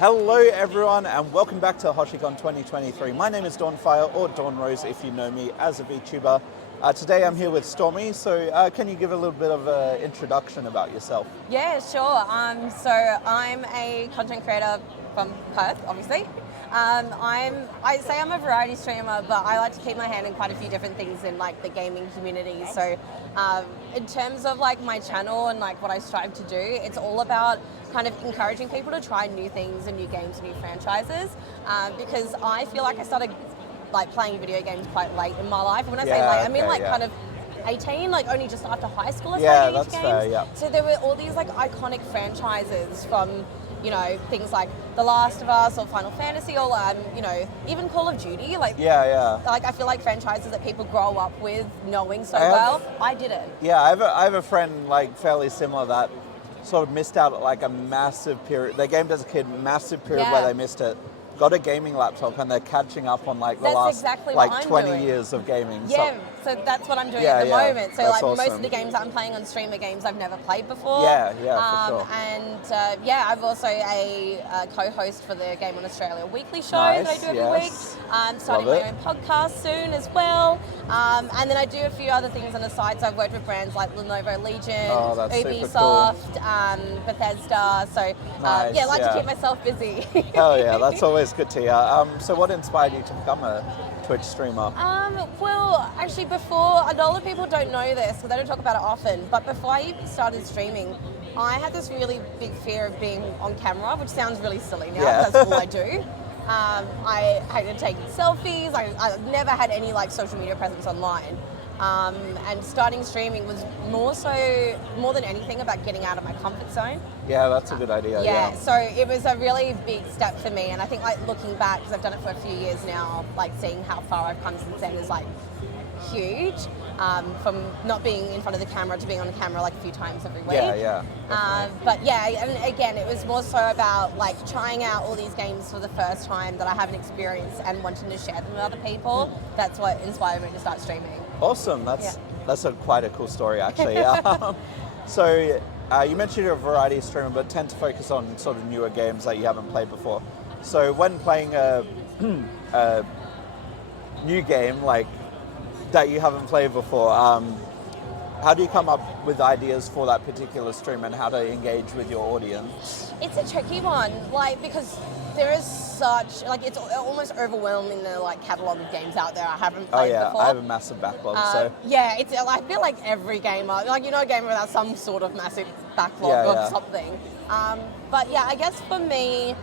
Hello everyone and welcome back to HoshiCon 2023. My name is Dawnfire, or Dawn Rose if you know me as a VTuber. Today I'm here with Stormie, so can you give a little bit of an introduction about yourself? Yeah, sure. So I'm a content creator from Perth, obviously. I say I'm a variety streamer, but I like to keep my hand in quite a few different things in like the gaming community. So in terms of like my channel and like what I strive to do, it's all about kind of encouraging people to try new things and new games and new franchises, because I feel like I started like playing video games quite late in my life. When I say late, I mean like kind of 18, like only just after high school I started getting into games. Fair, yeah. So there were all these like iconic franchises from, you know, things like The Last of Us or Final Fantasy or, you know, even Call of Duty. Like, like I feel like franchises that people grow up with knowing so well. I didn't. Yeah, I have a friend like fairly similar that sort of missed out like a massive period. They gamed as a kid, massive period where they missed it. Got a gaming laptop and they're catching up on like the last like 20 years of gaming. Yeah, so that's what I'm doing at the moment. So like awesome. Most of the games that I'm playing on stream are games I've never played before. For sure. And I'm also a co-host for the Game on Australia weekly show that I do every week. I'm starting my own podcast soon as well. And then I do a few other things on the side. So I've worked with brands like Lenovo Legion, Ubisoft, Bethesda. So I like to keep myself busy. Oh yeah, that's always good to hear. So what inspired you to become a Twitch streamer? Well, actually before, a lot of people don't know this because they don't talk about it often, but before I even started streaming, I had this really big fear of being on camera, which sounds really silly now, but that's all I do. I hated taking selfies. I never had any like social media presence online. And starting streaming was more than anything about getting out of my comfort zone. Yeah, that's a good idea. So it was a really big step for me, and I think like looking back, because I've done it for a few years now, like seeing how far I've come since then is like huge. From not being in front of the camera to being on the camera like a few times every week. But yeah, and again, it was more so about like trying out all these games for the first time that I haven't experienced and wanting to share them with other people. That's what inspired me to start streaming. Awesome. That's quite a cool story actually. So you mentioned you're a variety streamer, but tend to focus on sort of newer games that you haven't played before. So when playing a new game like that you haven't played before, how do you come up with ideas for that particular stream and how to engage with your audience? It's a tricky one, like because there is such like it's almost overwhelming the like catalog of games out there I haven't played before. I have a massive backlog. I feel like every gamer, like a gamer without some sort of massive backlog of something. But yeah, I guess for me,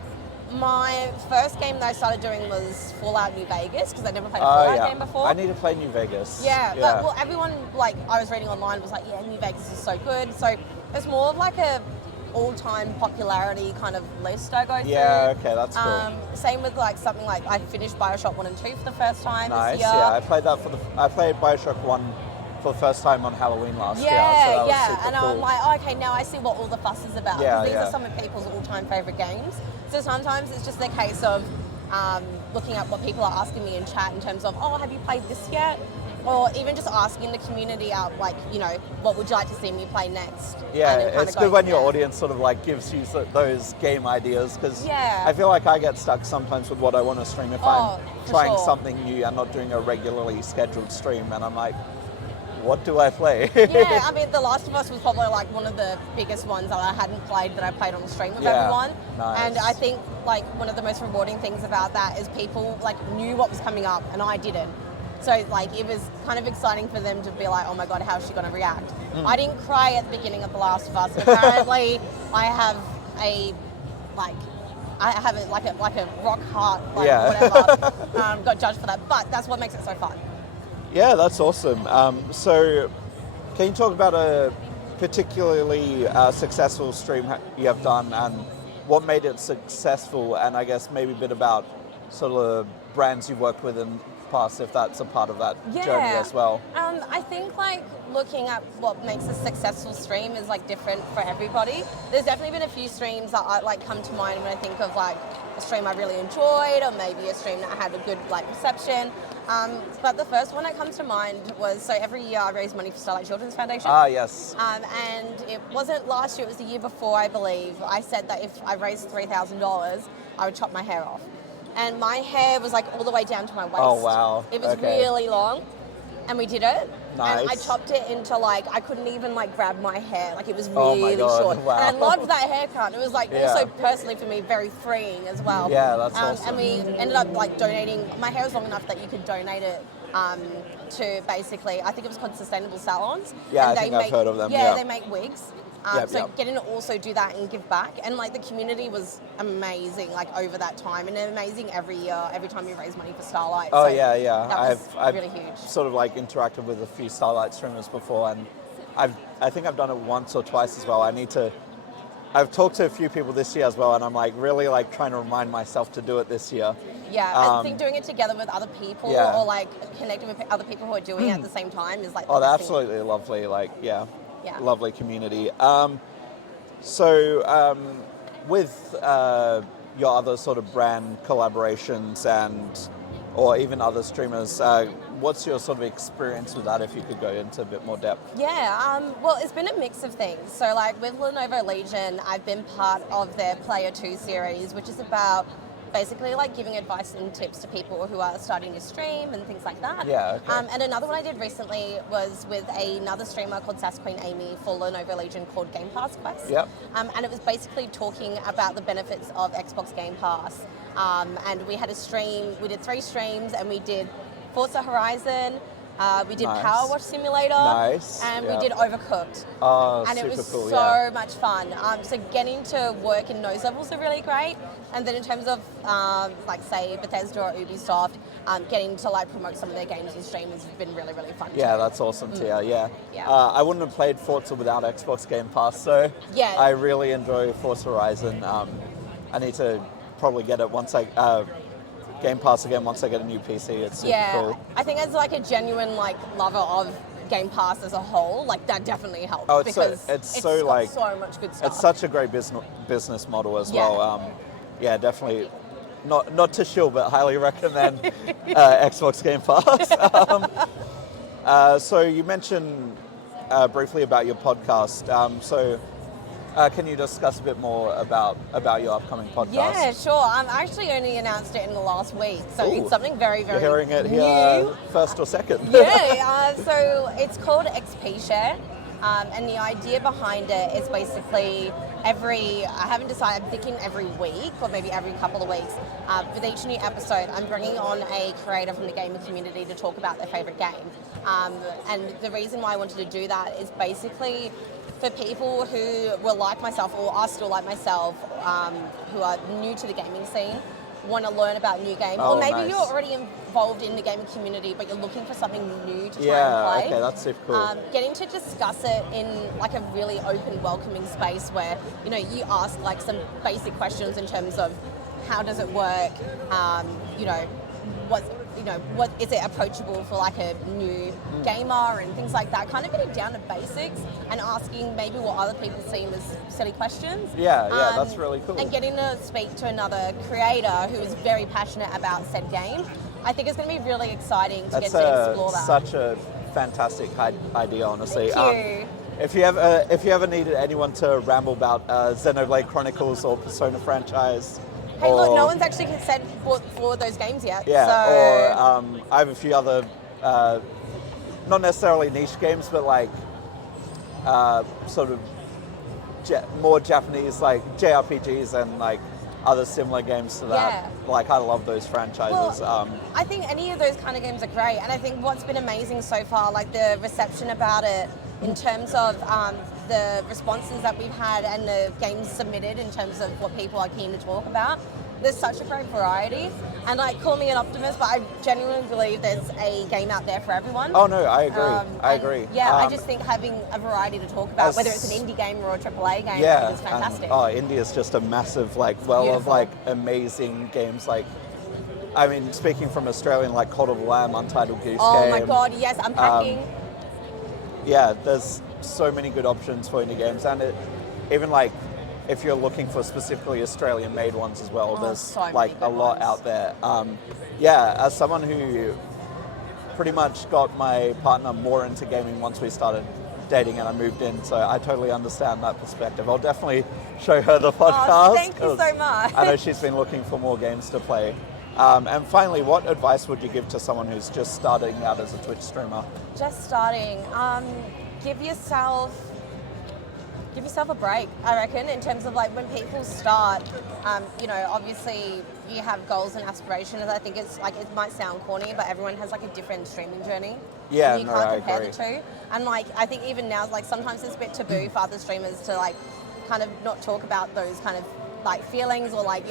my first game that I started doing was Fallout New Vegas because I never played a Fallout game before. I need to play New Vegas. But well, everyone like I was reading online was like, New Vegas is so good. So it's more of like a all-time popularity kind of list I go through. Yeah, okay, that's cool. Same with like something like I finished Bioshock 1 and 2 for the first time this year. I played that I played Bioshock 1 for the first time on Halloween last year. So that was super cool. I'm like, okay, now I see what all the fuss is about. These are some of people's all-time favorite games. So sometimes it's just a case of looking at what people are asking me in chat in terms of, have you played this yet? Or even just asking the community out, like, what would you like to see me play next? Yeah, it's good when your audience sort of like gives you those game ideas, because I feel like I get stuck sometimes with what I want to stream if I'm trying something new and not doing a regularly scheduled stream, and I'm like, what do I play? I mean, The Last of Us was probably like one of the biggest ones that I hadn't played that I played on the stream with everyone. And I think like one of the most rewarding things about that is people like knew what was coming up and I didn't. So like it was kind of exciting for them to be like, oh my God, how's she going to react? I didn't cry at the beginning of The Last of Us. Apparently I have a rock heart, whatever. Got judged for that, but that's what makes it so fun. Yeah, that's awesome. So can you talk about a particularly successful stream you have done and what made it successful, and I guess maybe a bit about sort of brands you've worked with and Pass, if that's a part of that journey as well. I think like looking at what makes a successful stream is like different for everybody. There's definitely been a few streams that like come to mind when I think of like a stream I really enjoyed, or maybe a stream that had a good like reception. But the first one that comes to mind was, so every year I raise money for Starlight Children's Foundation. Ah, yes. And it wasn't last year, it was the year before, I believe. I said that if I raised $3,000, I would chop my hair off. And my hair was like all the way down to my waist. Oh, wow. It was really long. And we did it. Nice. And I chopped it into like, I couldn't even like grab my hair. Like it was really short. Wow. And I loved that haircut. It was like also personally for me very freeing as well. Yeah, that's awesome. And we ended up like donating, my hair was long enough that you could donate it to basically, I think it was called Sustainable Salons. Yeah, and I think I've heard of them. Yeah, they make wigs. Getting to also do that and give back, and like the community was amazing like over that time, and amazing every year, every time we raise money for Starlight. Oh, so yeah. I've really huge. Sort of like interacted with a few Starlight streamers before, and I think I've done it once or twice as well. I've talked to a few people this year as well, and I'm like really like trying to remind myself to do it this year. Yeah, I think doing it together with other people, or like connecting with other people who are doing it at the same time is like they're absolutely lovely. Like lovely community. With your other sort of brand collaborations or even other streamers, what's your sort of experience with that, if you could go into a bit more depth? Yeah, well, it's been a mix of things. So like with Lenovo Legion, I've been part of their Player 2 series, which is about basically like giving advice and tips to people who are starting to stream and things like that. Yeah, okay. And another one I did recently was with another streamer called Sass Queen Amy for Lenovo Legion called Game Pass Quest. Yep. And it was basically talking about the benefits of Xbox Game Pass. And we had a stream, we did 3 streams, and we did Forza Horizon, we did Power Wash Simulator, and we did Overcooked. Oh, and super it was cool, so much fun. So getting to work in those levels are really great. And then in terms of like say Bethesda or Ubisoft, getting to like promote some of their games and stream has been really, really fun. Yeah, that's awesome too. Yeah. I wouldn't have played Forza without Xbox Game Pass, so I really enjoy Forza Horizon. I need to probably get it once Game Pass again once I get a new PC. It's super cool. I think as like a genuine like lover of Game Pass as a whole, like that definitely helps. Oh, because it's so like so much good stuff. It's such a great business model as well. Definitely. Not to shill, but highly recommend Xbox Game Pass. So you mentioned briefly about your podcast. Can you discuss a bit more about your upcoming podcast? Yeah, sure. I actually only announced it in the last week, so it's something very, very You're hearing it new. here first or second. So it's called XP Share, and the idea behind it is basically I haven't decided, I'm thinking every week or maybe every couple of weeks, with each new episode, I'm bringing on a creator from the gamer community to talk about their favourite game. And the reason why I wanted to do that is basically for people who were like myself or are still like myself, who are new to the gaming scene, want to learn about new games, or maybe you're already involved in the gaming community but you're looking for something new to try and play. Okay, that's super cool. Getting to discuss it in like a really open, welcoming space where you ask like some basic questions in terms of how does it work, what is it approachable for like a new gamer and things like that, kind of getting down to basics and asking maybe what other people seem as silly questions. That's really cool. And getting to speak to another creator who is very passionate about said game, I think it's going to be really exciting to get to explore that. Such a fantastic idea, honestly. Thank you. If you ever needed anyone to ramble about Xenoblade Chronicles or Persona franchise. Hey, look, no one's actually said for those games yet. I have a few other, not necessarily niche games, but like sort of more Japanese like JRPGs and like other similar games to that. Like I love those franchises. Well, I think any of those kind of games are great, and I think what's been amazing so far, like the reception about it in terms of the responses that we've had and the games submitted in terms of what people are keen to talk about. There's such a great variety, and like call me an optimist, but I genuinely believe there's a game out there for everyone. Oh no, I agree. I agree. Yeah, I just think having a variety to talk about, whether it's an indie game or a AAA game, is fantastic. India is just a massive like of like amazing games. Like I mean, speaking from Australian, like Cod of Lamb, Untitled Goose Game. Oh my god, yes, unpacking. Yeah, there's so many good options for indie games, and even like if you're looking for specifically Australian-made ones as well, there's so like a lot out there. Yeah, as someone who pretty much got my partner more into gaming once we started dating and I moved in, so I totally understand that perspective. I'll definitely show her the podcast. Thank you so much. I know she's been looking for more games to play. And finally, what advice would you give to someone who's just starting out as a Twitch streamer? Just starting. Give yourself a break, I reckon, in terms of like when people start, obviously you have goals and aspirations. I think it's like, it might sound corny, but everyone has like a different streaming journey. Yeah, you can't compare the two. And like, I think even now, like sometimes it's a bit taboo for other streamers to like kind of not talk about those kind of like feelings or like,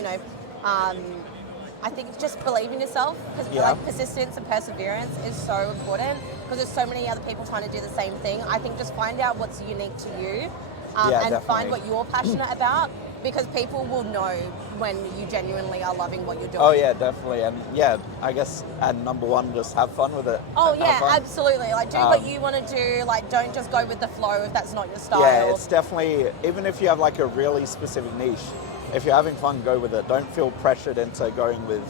I think just believe in yourself, because like persistence and perseverance is so important, because there's so many other people trying to do the same thing. I think just find out what's unique to you, and definitely. find what you're passionate about, because people will know when you genuinely are loving what you're doing. Oh yeah, definitely. And yeah, I guess, and number one, just have fun with it. Oh yeah, absolutely. Like do what you want to do, like don't just go with the flow if that's not your style. Yeah, it's definitely, even if you have like a really specific niche, if you're having fun, go with it. Don't feel pressured into going with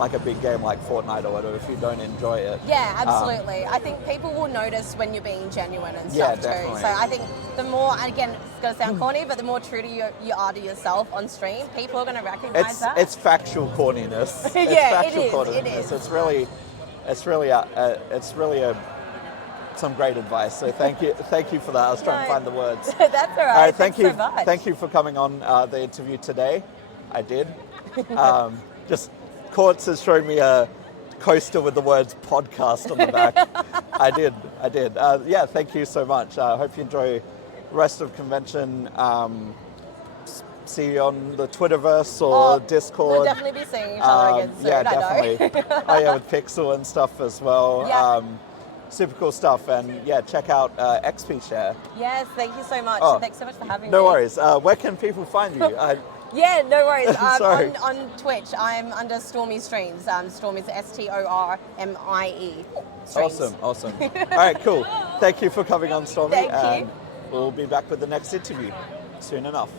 like a big game like Fortnite or whatever if you don't enjoy it. Yeah, absolutely. I think people will notice when you're being genuine and stuff too. So I think the more, and again, it's going to sound corny, but the more true to you are to yourself on stream, people are going to recognize that. It's factual corniness. Yeah, it's factual corniness. It is. It's really some great advice. So thank you for that. I was trying to find the words. That's all right. All right, thank you so much. Thank you for coming on the interview today. I did. Just Courts has shown me a coaster with the words podcast on the back. I did. Yeah, thank you so much. I hope you enjoy the rest of convention. See you on the Twitterverse or Discord. We'll definitely be seeing each other again soon. Yeah, definitely. Oh yeah, with Pixel and stuff as well. Yeah. Super cool stuff, and yeah, check out XP Share. Yes, thank you so much. Thanks so much for having me. No worries. Where can people find you? Yeah, no worries. Sorry. On Twitch, I'm under Stormie Streams. Stormie's STORMIE. Streams. Awesome. All right, cool. Thank you for coming on, Stormie. Thank you. And we'll be back with the next interview soon enough.